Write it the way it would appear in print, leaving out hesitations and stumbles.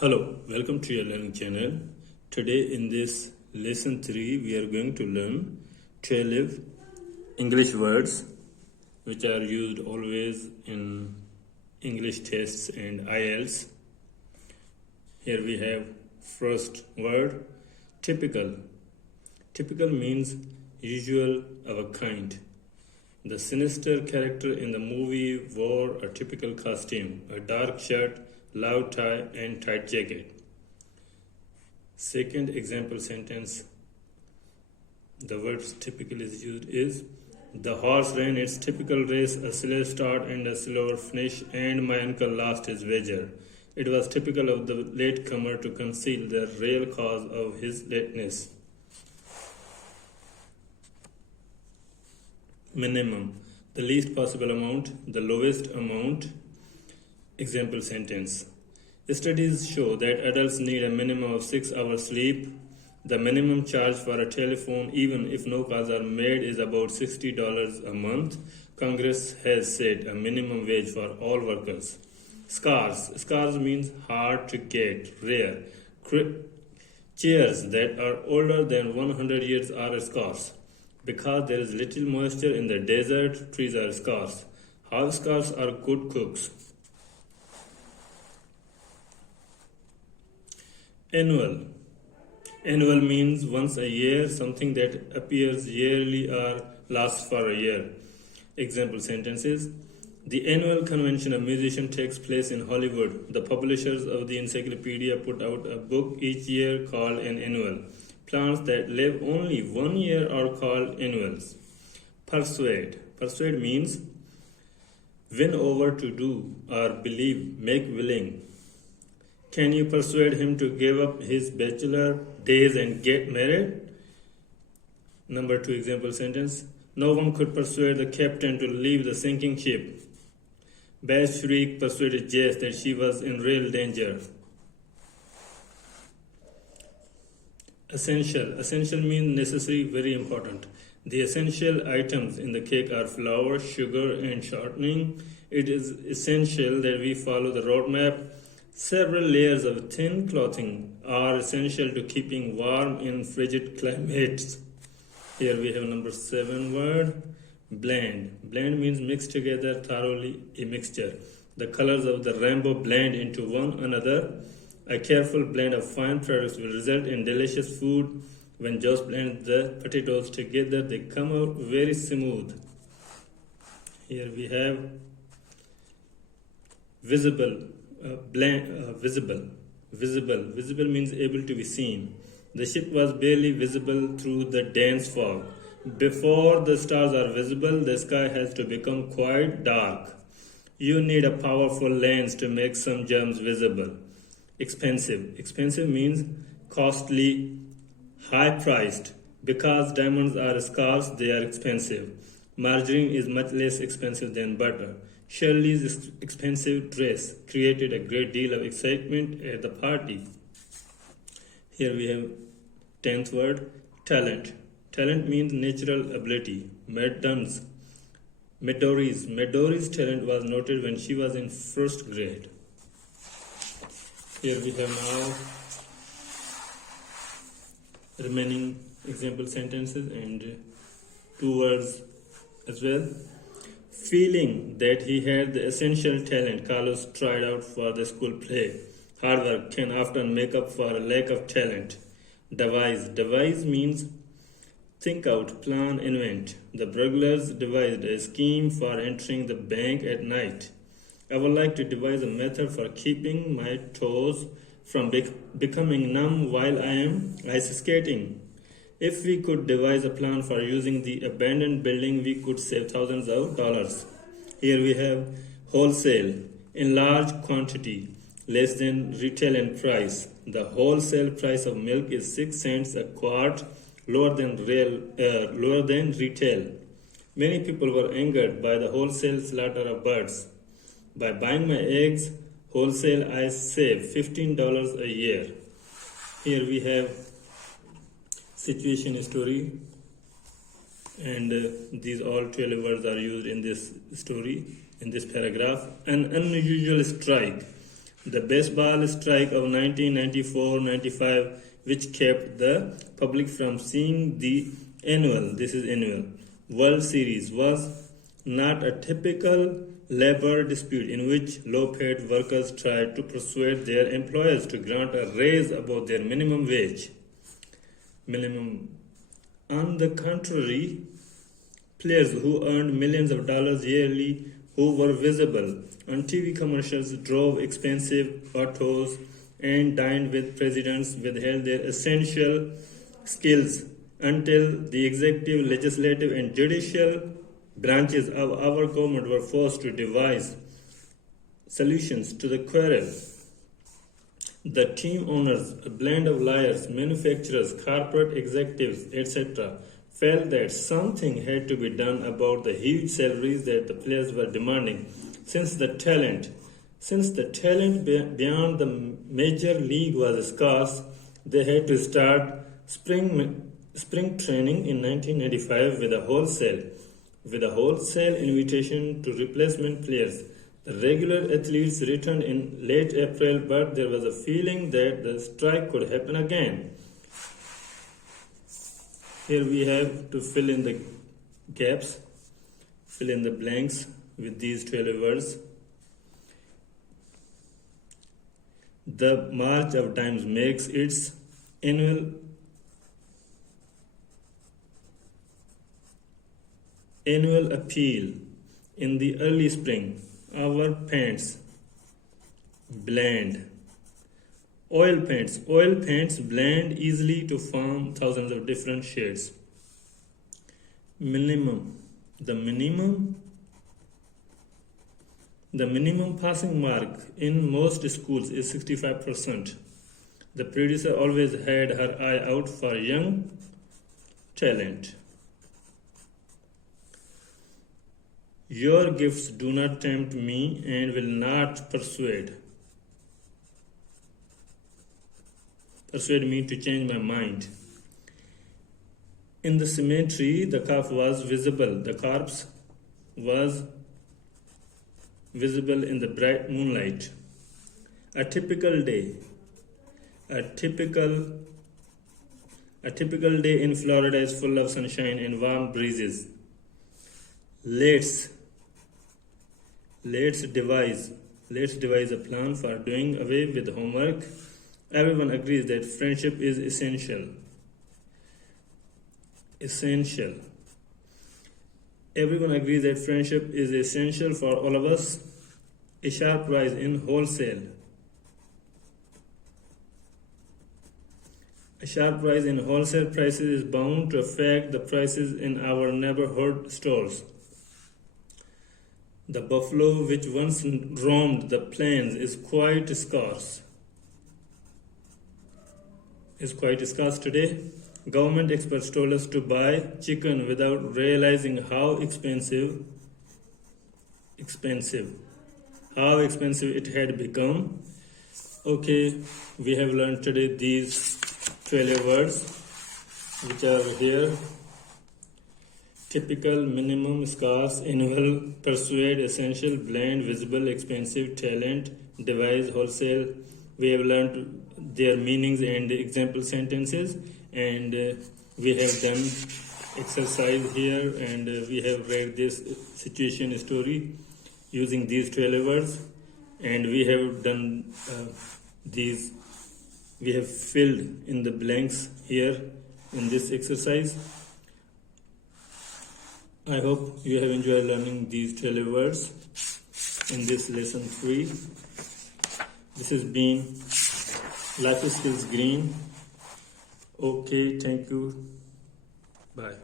Hello, welcome to your learning channel. Today in this lesson 3 we are going to learn 12 English words which are used always in English tests and IELTS. Here we have first word, typical. Typical means usual of a kind. The sinister character in the movie wore a typical costume, a dark shirt, loud tie and tight jacket. Second example sentence, the word typical is used is, the horse ran its typical race, a slow start and a slower finish, and my uncle lost his wager. It was typical of the latecomer to conceal the real cause of his lateness. Minimum, the least possible amount, the lowest amount. Example sentence. Studies show that adults need a minimum of 6 hours sleep. The minimum charge for a telephone, even if no calls are made, is about $60 a month. Congress has set a minimum wage for all workers. Scarce. Scarce means hard to get, rare. Chairs that are older than 100 years are scarce. Because there is little moisture in the desert, trees are scarce. House scarce are good cooks. Annual. Annual means once a year, something that appears yearly or lasts for a year. Example sentences. The annual convention of musicians takes place in Hollywood. The publishers of the encyclopedia put out a book each year called an annual. Plants that live only 1 year are called annuals. Persuade. Persuade means win over to do or believe, make willing. Can you persuade him to give up his bachelor days and get married? Number 2 example sentence. No one could persuade the captain to leave the sinking ship. Bash Shriek persuaded Jess that she was in real danger. Essential. Essential means necessary, very important. The essential items in the cake are flour, sugar, and shortening. It is essential that we follow the roadmap. Several layers of thin clothing are essential to keeping warm in frigid climates. Here we have number 7 word, blend. Blend means mix together thoroughly, a mixture. The colors of the rainbow blend into one another. A careful blend of fine products will result in delicious food. When Josh blends the potatoes together, they come out very smooth. Here we have visible. Visible. Visible means able to be seen. The ship was barely visible through the dense fog. Before the stars are visible, the sky has to become quite dark. You need a powerful lens to make some gems visible. Expensive. Expensive means costly, high-priced. Because diamonds are scarce, they are expensive. Margarine is much less expensive than butter. Shirley's expensive dress created a great deal of excitement at the party. Here we have 10th word, talent. Talent means natural ability. Midori's talent was noted when she was in first grade. Here we have now remaining example sentences and 2 words as well. Feeling that he had the essential talent, Carlos tried out for the school play. Hard work can often make up for a lack of talent. Devise. Devise means think out, plan, invent. The burglars devised a scheme for entering the bank at night. I would like to devise a method for keeping my toes from becoming numb while I am ice skating. If we could devise a plan for using the abandoned building, we could save thousands of dollars. Here we have wholesale, in large quantity, less than retail in price. The wholesale price of milk is 6 cents a quart, lower than retail. Many people were angered by the wholesale slaughter of birds. By buying my eggs wholesale, I save $15 a year. Here we have situation story, and these all 12 words are used in this story, in this paragraph. An unusual strike. The baseball strike of 1994-95, which kept the public from seeing the annual World Series, was not a typical labor dispute in which low-paid workers tried to persuade their employers to grant a raise above their minimum wage. On the contrary, players who earned millions of dollars yearly, who were visible on TV commercials, drove expensive autos, and dined with presidents, withheld their essential skills until the executive, legislative, and judicial branches of our government were forced to devise solutions to the quarrel. The team owners, a blend of lawyers, manufacturers, corporate executives, etc., felt that something had to be done about the huge salaries that the players were demanding. Since the talent beyond the major league was scarce, they had to start spring training in 1995 with a wholesale invitation to replacement players. The regular athletes returned in late April, but there was a feeling that the strike could happen again. Here we have to fill in the gaps, fill in the blanks with these 12 words. The March of Dimes makes its annual appeal in the early spring. Our paints blend. Oil paints blend easily to form thousands of different shades. The minimum passing mark in most schools is 65%. The producer always had her eye out for young talent. Your gifts do not tempt me and will not persuade me to change my mind. In the cemetery, the corpse was visible. The corpse was visible in the bright moonlight. A typical day in Florida is full of sunshine and warm breezes. Let's devise a plan for doing away with homework. Everyone agrees that friendship is essential. Everyone agrees that friendship is essential for all of us. A sharp rise in wholesale prices is bound to affect the prices in our neighborhood stores. The buffalo which once roamed the plains is quite scarce today. Government experts told us to buy chicken without realizing how expensive it had become. Okay, we have learned today these 12 words which are here. Typical, minimum, scarce, annual, persuade, essential, blend, visible, expensive, talent, devise, wholesale. We have learned their meanings and example sentences, and we have done exercise here, and we have read this situation story using these 12 words, and we have done we have filled in the blanks here in this exercise. I hope you have enjoyed learning these 12 words in this lesson 3. This has been Life Skills Green. Okay, thank you. Bye.